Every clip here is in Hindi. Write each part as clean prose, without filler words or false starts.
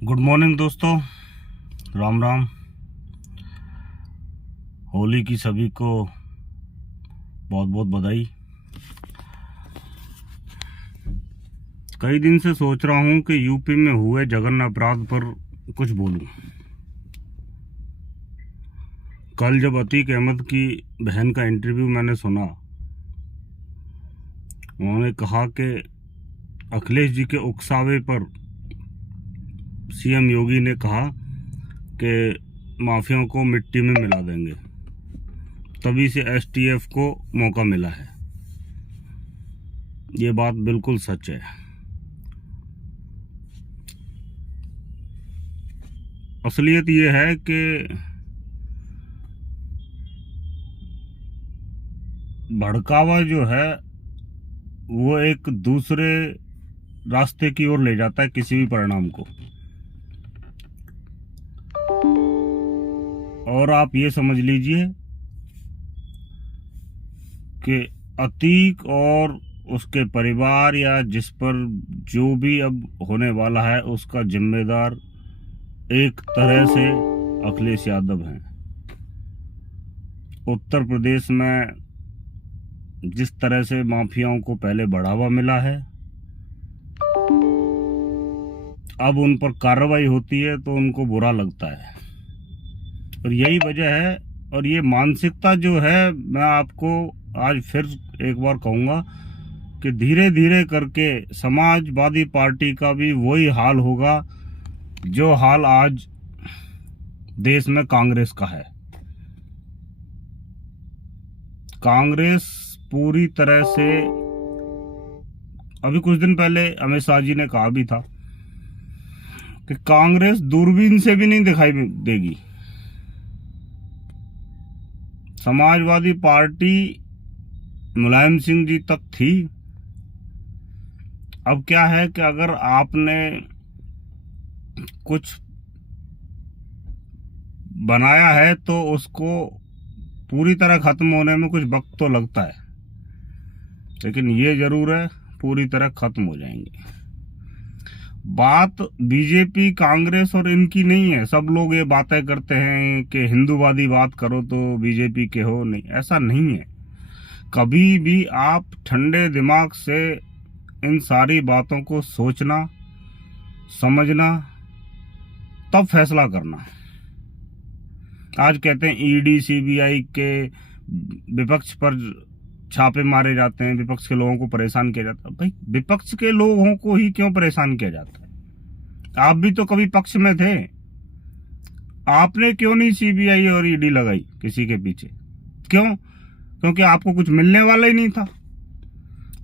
गुड मॉर्निंग दोस्तों, राम राम। होली की सभी को बहुत बहुत बधाई। कई दिन से सोच रहा हूं कि यूपी में हुए जघन्य अपराध पर कुछ बोलूं। कल जब अतीक अहमद की बहन का इंटरव्यू मैंने सुना, उन्होंने कहा कि अखिलेश जी के उकसावे पर सीएम योगी ने कहा कि माफियाओं को मिट्टी में मिला देंगे, तभी से एसटीएफ को मौका मिला है। ये बात बिल्कुल सच है। असलियत ये है कि भड़कावा जो है वो एक दूसरे रास्ते की ओर ले जाता है किसी भी परिणाम को। और आप ये समझ लीजिए कि अतीक और उसके परिवार या जिस पर जो भी अब होने वाला है उसका जिम्मेदार एक तरह से अखिलेश यादव हैं। उत्तर प्रदेश में जिस तरह से माफियाओं को पहले बढ़ावा मिला है, अब उन पर कार्रवाई होती है तो उनको बुरा लगता है। और यही वजह है, और ये मानसिकता जो है, मैं आपको आज फिर एक बार कहूँगा कि धीरे धीरे करके समाजवादी पार्टी का भी वही हाल होगा जो हाल आज देश में कांग्रेस का है। कांग्रेस पूरी तरह से, अभी कुछ दिन पहले अमित शाह जी ने कहा भी था कि कांग्रेस दूरबीन से भी नहीं दिखाई देगी। समाजवादी पार्टी मुलायम सिंह जी तक थी। अब क्या है कि अगर आपने कुछ बनाया है तो उसको पूरी तरह खत्म होने में कुछ वक्त तो लगता है, लेकिन ये जरूर है पूरी तरह खत्म हो जाएंगे। बात बीजेपी, कांग्रेस और इनकी नहीं है। सब लोग ये बातें करते हैं कि हिंदूवादी बात करो तो बीजेपी के हो, नहीं, ऐसा नहीं है। कभी भी आप ठंडे दिमाग से इन सारी बातों को सोचना, समझना, तब फैसला करना। आज कहते हैं ईडी सीबीआई के विपक्ष पर छापे मारे जाते हैं, विपक्ष के लोगों को परेशान किया जाता है। भाई, विपक्ष के लोगों को ही क्यों परेशान किया जाता है? आप भी तो कभी पक्ष में थे। आपने क्यों नहीं सीबीआई और ईडी लगाई किसी के पीछे? क्यों? क्योंकि आपको कुछ मिलने वाला ही नहीं था,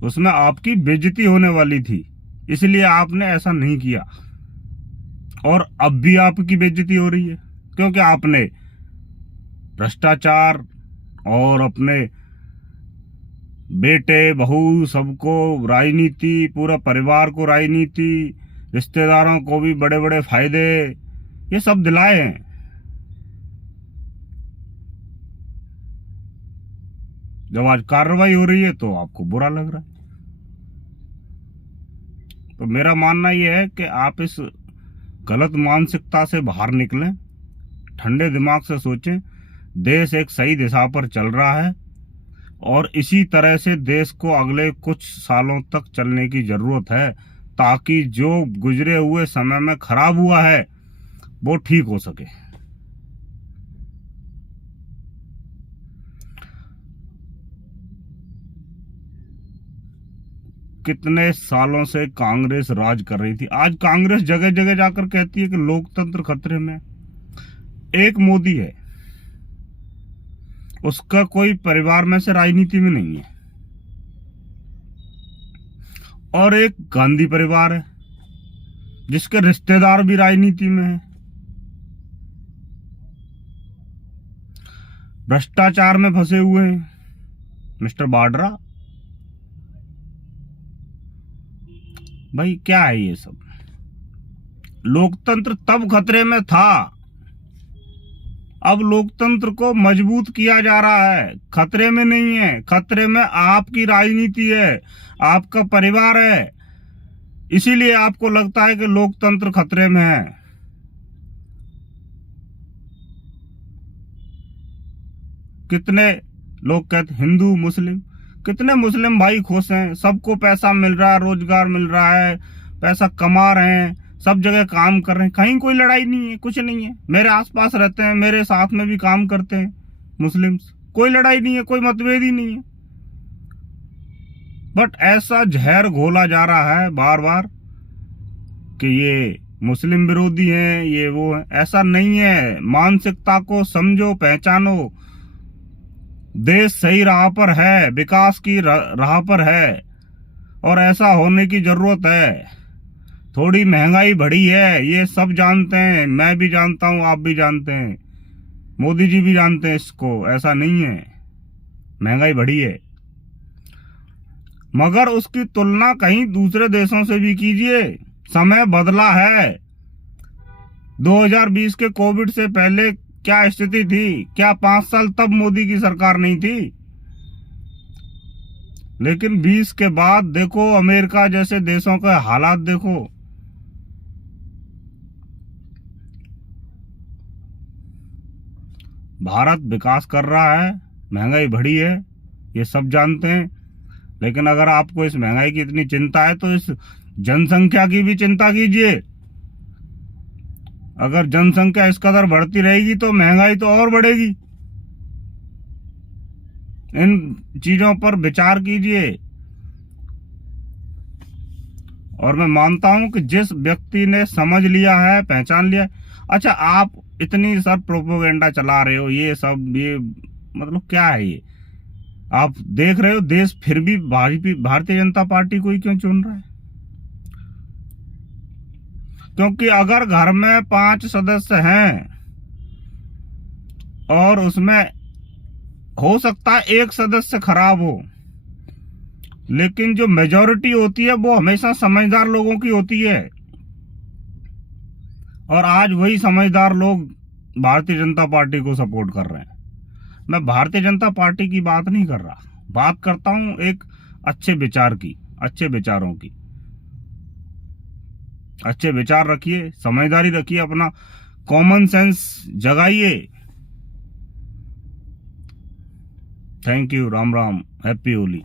उसमें आपकी बेइज्जती होने वाली थी, इसलिए आपने ऐसा नहीं किया। और अब भी आपकी बेइज्जती हो रही है क्योंकि आपने भ्रष्टाचार और अपने बेटे बहू सबको राजनीति, पूरा परिवार को राजनीति, रिश्तेदारों को भी बड़े बड़े फायदे, ये सब दिलाए हैं। जब आज कार्रवाई हो रही है तो आपको बुरा लग रहा है। तो मेरा मानना यह है कि आप इस गलत मानसिकता से बाहर निकलें, ठंडे दिमाग से सोचें। देश एक सही दिशा पर चल रहा है और इसी तरह से देश को अगले कुछ सालों तक चलने की जरूरत है, ताकि जो गुजरे हुए समय में खराब हुआ है वो ठीक हो सके। कितने सालों से कांग्रेस राज कर रही थी। आज कांग्रेस जगह जगह जाकर कहती है कि लोकतंत्र खतरे में। एक मोदी है, उसका कोई परिवार में से राजनीति में नहीं है, और एक गांधी परिवार है जिसके रिश्तेदार भी राजनीति में है। भ्रष्टाचार में फंसे हुए हैं मिस्टर बाड्रा। भाई, क्या है ये सब? लोकतंत्र तब खतरे में था, अब लोकतंत्र को मजबूत किया जा रहा है। खतरे में नहीं है, खतरे में आपकी राजनीति है, आपका परिवार है। इसीलिए आपको लगता है कि लोकतंत्र खतरे में है। कितने लोग कहते हिंदू मुस्लिम, कितने मुस्लिम भाई खुश हैं, सबको पैसा मिल रहा है, रोजगार मिल रहा है, पैसा कमा रहे हैं, सब जगह काम कर रहे हैं, कहीं कोई लड़ाई नहीं है, कुछ नहीं है। मेरे आसपास रहते हैं, मेरे साथ में भी काम करते हैं मुस्लिम्स, कोई लड़ाई नहीं है, कोई मतभेद ही नहीं है। बट ऐसा जहर घोला जा रहा है बार बार कि ये मुस्लिम विरोधी हैं, ये वो है। ऐसा नहीं है, मानसिकता को समझो, पहचानो। देश सही राह पर है, विकास की राह पर है और ऐसा होने की जरूरत है। थोड़ी महंगाई बढ़ी है, ये सब जानते हैं, मैं भी जानता हूं, आप भी जानते हैं, मोदी जी भी जानते हैं इसको। ऐसा नहीं है, महंगाई बढ़ी है, मगर उसकी तुलना कहीं दूसरे देशों से भी कीजिए। समय बदला है। 2020 के कोविड से पहले क्या स्थिति थी? क्या 5 साल तब मोदी की सरकार नहीं थी? लेकिन 20 के बाद देखो, अमेरिका जैसे देशों के हालात देखो। भारत विकास कर रहा है, महंगाई बढ़ी है, ये सब जानते हैं। लेकिन अगर आपको इस महंगाई की इतनी चिंता है तो इस जनसंख्या की भी चिंता कीजिए। अगर जनसंख्या इस कदर बढ़ती रहेगी तो महंगाई तो और बढ़ेगी। इन चीजों पर विचार कीजिए। और मैं मानता हूं कि जिस व्यक्ति ने समझ लिया है, पहचान लिया। अच्छा, आप इतनी सब प्रोपोगेंडा चला रहे हो, ये सब, ये मतलब क्या है ये? आप देख रहे हो देश फिर भी भारतीय जनता पार्टी को ही क्यों चुन रहा है? क्योंकि अगर घर में 5 सदस्य हैं और उसमें हो सकता है एक सदस्य खराब हो, लेकिन जो मेजॉरिटी होती है वो हमेशा समझदार लोगों की होती है। और आज वही समझदार लोग भारतीय जनता पार्टी को सपोर्ट कर रहे हैं। मैं भारतीय जनता पार्टी की बात नहीं कर रहा, बात करता हूं एक अच्छे विचार की, अच्छे विचारों की। अच्छे विचार रखिए, समझदारी रखिए, अपना कॉमन सेंस जगाइए। Thank you, Ram Ram, happy Holi.